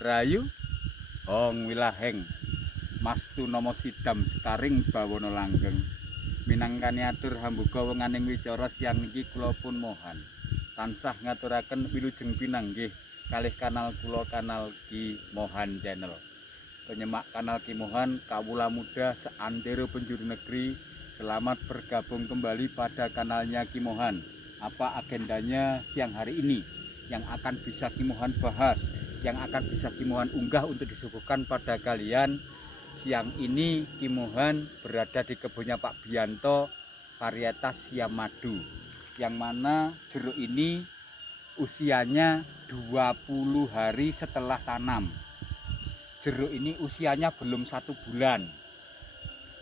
Rayu Hong Wilaheng Mastu Nomo Sidam Sekaring Bawono Langgeng minangkani atur hambuga wenganing wicara siang niki kula pun mohan tansah ngaturaken wilujeng pinanggih kalih kanal kula Kanal Ki Mohan Channel. Penyemak Kanal Ki Mohan kawula muda seantero penjuru negeri, selamat bergabung kembali pada kanalnya Ki Mohan. Apa agendanya siang hari ini yang akan bisa Ki Mohan bahas, yang akan bisa Ki Mohan unggah untuk disuguhkan pada kalian? Siang ini Ki Mohan berada di kebunnya Pak Bianto, varietas Siam Madu, yang mana jeruk ini usianya 20 hari setelah tanam. Jeruk ini usianya belum 1 bulan.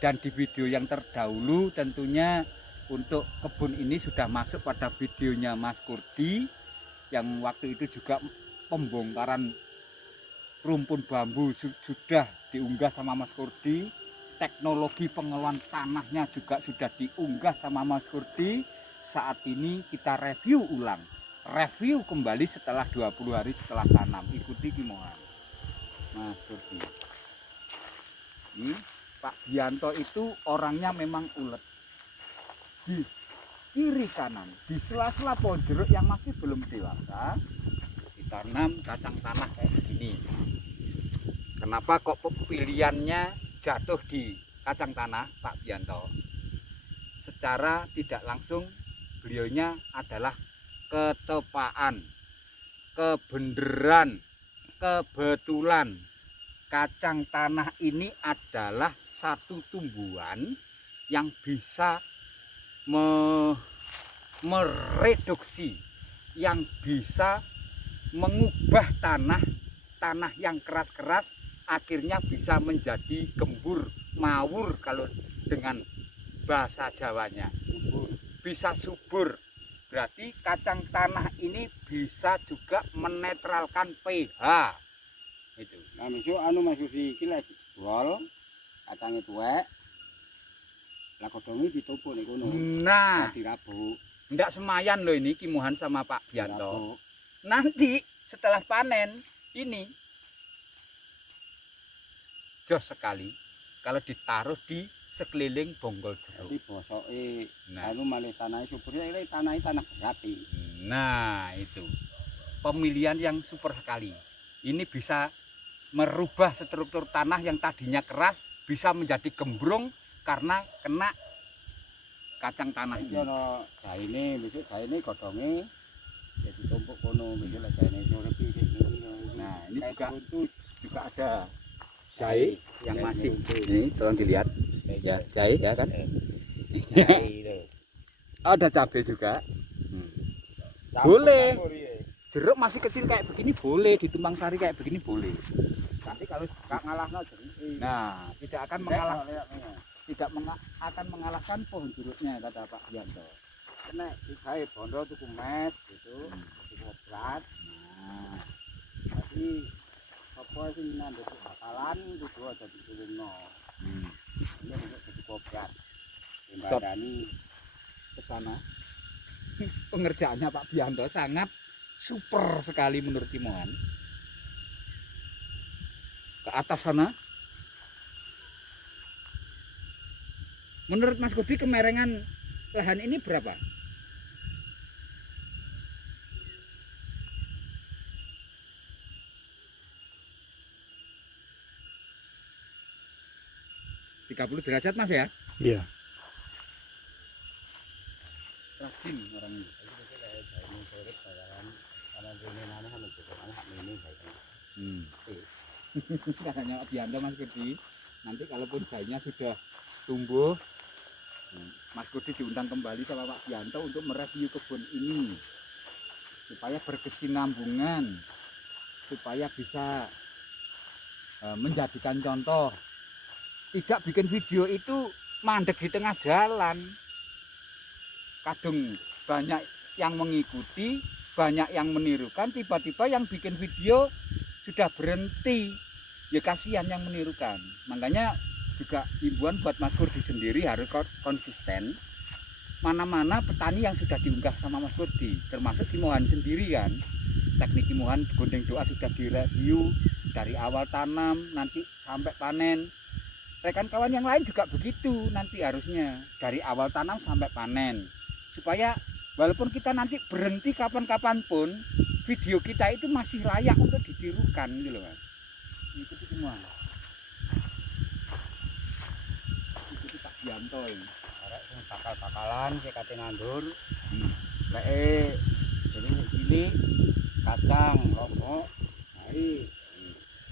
Dan di video yang terdahulu tentunya untuk kebun ini sudah masuk pada videonya Mas Kurdi, yang waktu itu juga pembongkaran rumpun bambu sudah diunggah sama Mas Kurdi. Teknologi pengelolaan tanahnya juga sudah diunggah sama Mas Kurdi. Saat ini kita review ulang, review kembali setelah 20 hari setelah tanam. Ikuti Ki Mohan. Mas Kurdi, ini Pak Bianto itu orangnya memang ulet. Di kiri kanan, di sela-sela pohon jeruk yang masih belum dewasa, ditanam kacang tanah kayak begini. Kenapa kok pilihannya jatuh di kacang tanah Pak Bianto? Secara tidak langsung beliaunya adalah ketepaan, kebenaran, kebetulan. Kacang tanah ini adalah satu tumbuhan yang bisa mereduksi, yang bisa mengubah tanah yang keras-keras akhirnya bisa menjadi gembur, mawur kalau dengan bahasa Jawanya. Bisa subur. Berarti kacang tanah ini bisa juga menetralkan pH. Itu. Nah, misal anu masuk di iki lek jual kacange tuwek. Lah godhonge ditumpuk ning kono. Nah, dirabuk. ndak semayan loh ini Ki Mohan sama Pak Bianto. Dirabuk. Nanti setelah panen ini jos sekali kalau ditaruh di sekeliling bonggol jeruk. Jadi bosoke Nah, anu malih tanahe subur ya tanah berat. nah itu pemilihan yang super sekali. Ini bisa merubah struktur tanah yang tadinya keras bisa menjadi gembrong karena kena kacang tanah Iki ini. ana gaine, misal gaine godhonge ya ditumpuk kono, misal lek gaine urip iki. Nah, ini juga juga ada jahe yang masih ini, tolong dilihat ya, jahe ya kan. Ada cabai juga. Boleh. Jeruk masih kecil kayak begini boleh, ditumpang sari kayak begini boleh. Nanti kalau gak ngalahno jeruk. Nah, tidak akan akan mengalahkan pohon jeruknya kata Pak Bianto. Kena digawe bondo tuku mes gitu, tuku berat. Nah, Jadi apa sing nanduk bakalan kudu aja ditulungno. Ini untuk jadi berat. Timbadani ke sana. Pengerjaannya Pak Bianto sangat super sekali menurut Ki Mohan. Ke atas sana. Menurut Mas Kudi kemerengan lahan ini berapa? ...30 derajat Mas ya? Iya. Rajin orang ini. Katanya Pak Bianto Mas Kudi, nanti kalaupun jahenya sudah tumbuh, Mas Kudi diundang kembali sama Pak Bianto untuk mereview kebun ini supaya berkesinambungan, supaya bisa menjadikan contoh. Tidak bikin video itu mandek di tengah jalan. Kadang banyak yang mengikuti, banyak yang menirukan, tiba-tiba yang bikin video sudah berhenti. Ya kasihan yang menirukan. Makanya juga himbauan buat Mas Kurdi sendiri harus konsisten. Mana-mana petani yang sudah diunggah sama Mas Kurdi, termasuk Ki Mohan sendiri kan. Teknik Ki Mohan Gondeng Doa sudah direview, dari awal tanam nanti sampai panen. Rekan kawan yang lain juga begitu nanti harusnya dari awal tanam sampai panen, supaya walaupun kita nanti berhenti kapan-kapan pun video kita itu masih layak untuk ditirukan gitu loh Mas. Ikuti semua. Ikuti Pak Bianto ini. Arek sing bakal-bakalan sing kate nandur. Hmm. Lek jadi ini kacang, lombok, hai.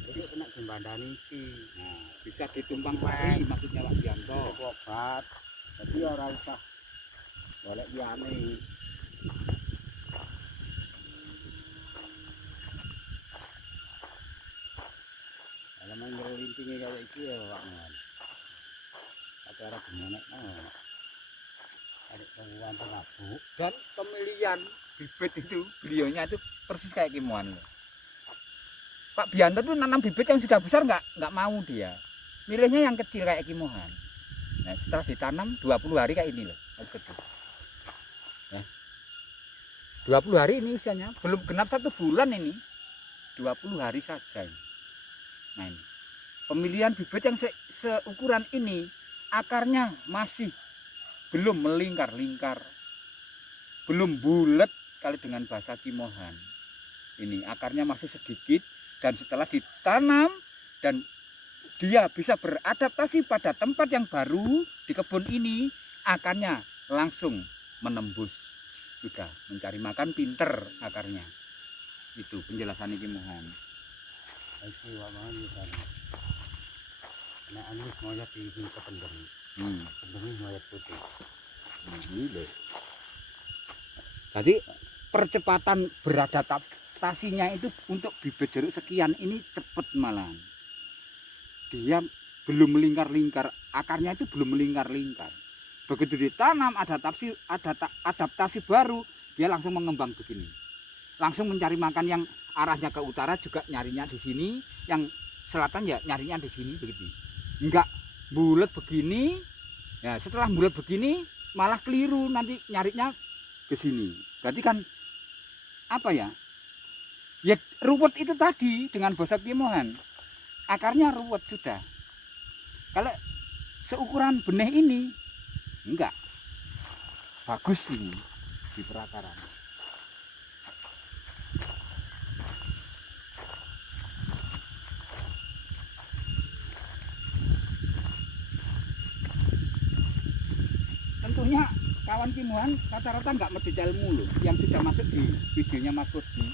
Jadi kena jembandani iki. Nah, bisa ditumpang sari maksudnya Pak Bianto. Obat. Jadi ora usah golek liyane. Kalau main lintinge kaya iki ya Pak Mon. Acara gemenek ada penguan terlabu. Dan pemilihan bibit itu beliaunya itu persis kayak Kimohan. Pak Bianto tuh nanam bibit yang sudah besar nggak mau dia. Milihnya yang kecil kayak Kimohan. Nah, setelah ditanam 20 hari kayak ini loh, harus gede. Nah, 20 hari ini usianya, belum genap 1 bulan ini. 20 hari saja ini. Nah, ini. Pemilihan bibit yang seukuran ini, akarnya masih belum melingkar-lingkar. Belum bulat kalau dengan bahasa Kimohan. Ini akarnya masih sedikit dan setelah ditanam dan dia bisa beradaptasi pada tempat yang baru di kebun ini, akarnya langsung menembus. Sudah mencari makan pinter akarnya. Itu penjelasan Kimohan. Iki Pak Mon kan. Nek anu moyot di kependem. Pendem moyot putih. Ini loh. Jadi percepatan beradaptasinya itu untuk bibit jeruk sekian ini cepat malahan. Dia belum melingkar-lingkar, akarnya itu belum melingkar-lingkar. Begitu ditanam adaptasi baru, dia langsung mengembang begini. Langsung mencari makan yang arahnya ke utara juga nyarinya di sini, yang selatan ya nyarinya di sini begitu. Enggak bulat begini. Ya, setelah bulat begini malah keliru nanti nyarinya ke sini. Berarti kan apa ya? Ya ruwet itu tadi dengan bahasa Kimohan. Akarnya ruwet sudah. Kalau seukuran benih ini enggak. Bagus ini di perakaran. Tentunya kawan Kimohan rata-rata nggak merdeka ilmu loh yang sudah masuk di videonya Mas Kurdi.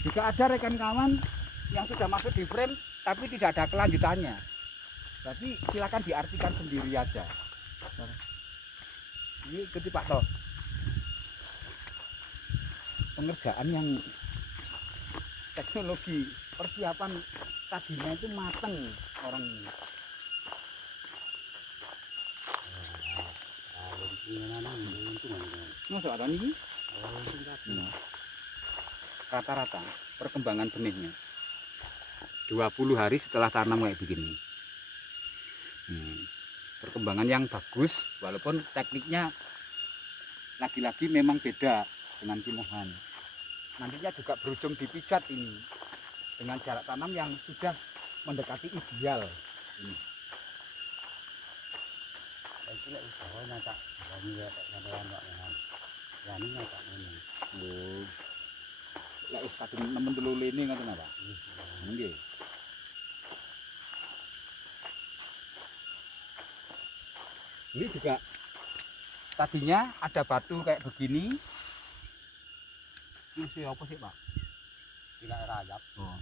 Juga ada rekan kawan yang sudah masuk di frame tapi tidak ada kelanjutannya. Jadi silakan diartikan sendiri aja. Ini ikuti Pak Toh. Pengerjaan yang teknologi persiapan tadinya itu mateng orang ini. Masuk ada nih? Rata-rata perkembangan benihnya 20 hari setelah tanam kayak begini. Perkembangan yang bagus walaupun tekniknya lagi-lagi memang beda dengan Kimohan. Nantinya juga berujung dipijat ini dengan jarak tanam yang sudah mendekati ideal ini. Iki lek usaha nyatak berani ya tak sampean Pak Mon. Berani nyatak ngene. Oh. Lek wis kadung nemen telu lene ngoten apa? Nggih. Ini juga tadinya ada batu kayak begini. Ini apa sih Pak? Tidak rayap. Oh.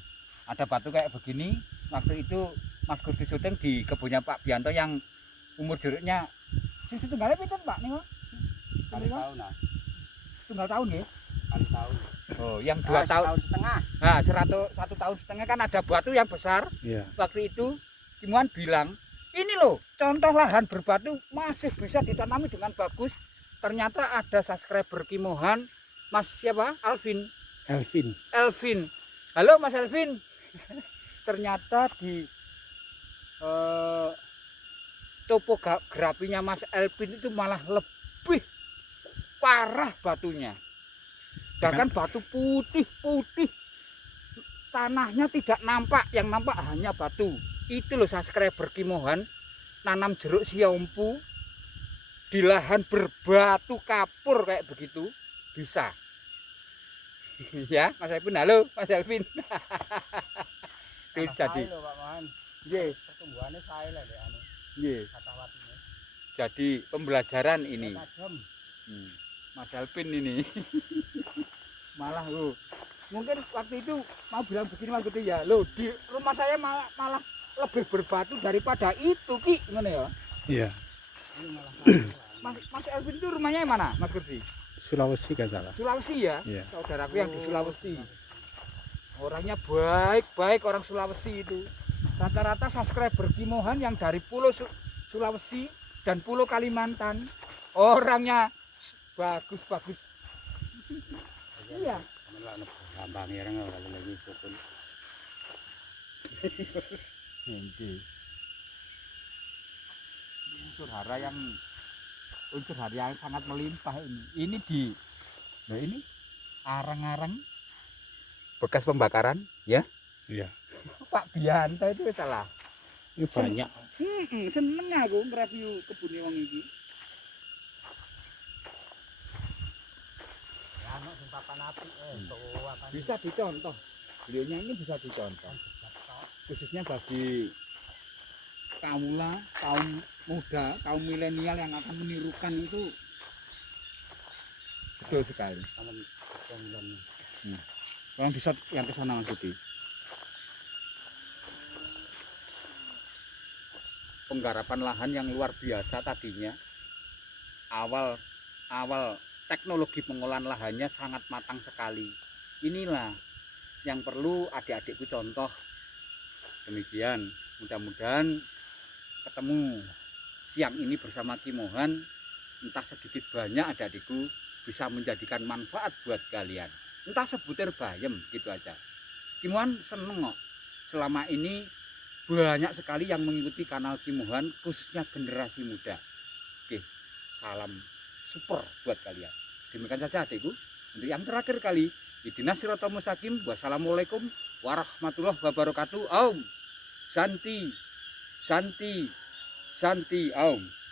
Ada batu kayak begini. Waktu itu Mas Kurdi syuting di kebunnya Pak Bianto yang umur jeruknya setunggalnya pinten Pak nih? Kali tahun nah. Setunggal tahun ya? Kali tahun. Oh, yang 2 tahun setengah. Nah, 1 tahun setengah kan ada batu yang besar. Iya. Waktu itu Kimohan bilang, ini loh contoh lahan berbatu masih bisa ditanami dengan bagus. Ternyata ada subscriber Kimohan, Mas siapa? Elvin. Halo Mas Elvin. Ternyata di topografinya Mas Elvin itu malah lebih parah batunya. Bahkan batu putih tanahnya tidak nampak, yang nampak hanya batu. Itu loh subscriber Kimohan, nanam jeruk siompu di lahan berbatu kapur kayak begitu bisa. Ya, Mas Elvin, halo Mas Elvin. Itu jadi. Loh, Pak Man. Nggih, Pertumbuhannya saya lah deh anu nggih. kata watine. Jadi pembelajaran ini. Tajam. Mas Elvin ini. Malah lo. Mungkin waktu itu mau bilang begini waktu itu ya. Loh, di rumah saya malah lebih berbatu daripada itu, Ki. Gimana ya? Iya, Ini malah Mas Elvin itu rumahnya yang mana, Mas Kursi? Sulawesi gak salah. Sulawesi ya? Iya. Saudaraku yang di Sulawesi. Orangnya baik-baik orang Sulawesi itu. Rata-rata subscriber Kimohan yang dari Pulau Sulawesi dan Pulau Kalimantan. Orangnya bagus-bagus. Iya. Gampang ya orang kalau lagi pokok. Unsur hara yang sangat melimpah ini. Ini ini arang-arang bekas pembakaran, ya. Iya. Pak Bianto itu salah. Ini banyak. Seneng aku nge-review kebun wong iki. Ya anu sing papan api apa Bisa dicontoh. Beliaunya ini bisa dicontoh. Khususnya bagi kaula, kaum muda, kaum milenial yang akan menirukan itu betul sekali. tanam bulan. Orang bisa yang ke sana Mas Budi. Penggarapan lahan yang luar biasa tadinya. Awal teknologi pengolahan lahannya sangat matang sekali. Inilah yang perlu adik-adikku contoh. Demikian, mudah-mudahan ketemu siang ini bersama Kimohan, entah sedikit banyak adik-adikku bisa menjadikan manfaat buat kalian. Entah sebutir bayam gitu aja. Kimohan seneng kok. Selama ini banyak sekali yang mengikuti kanal Kimohan, khususnya generasi muda. Oke, salam super buat kalian. Demikian saja adikku. Untuk yang terakhir kali, Ihdinas Shiratal Mustaqim. Wassalamualaikum warahmatullahi wabarakatuh. Om Santi, Santi, Santi, Om.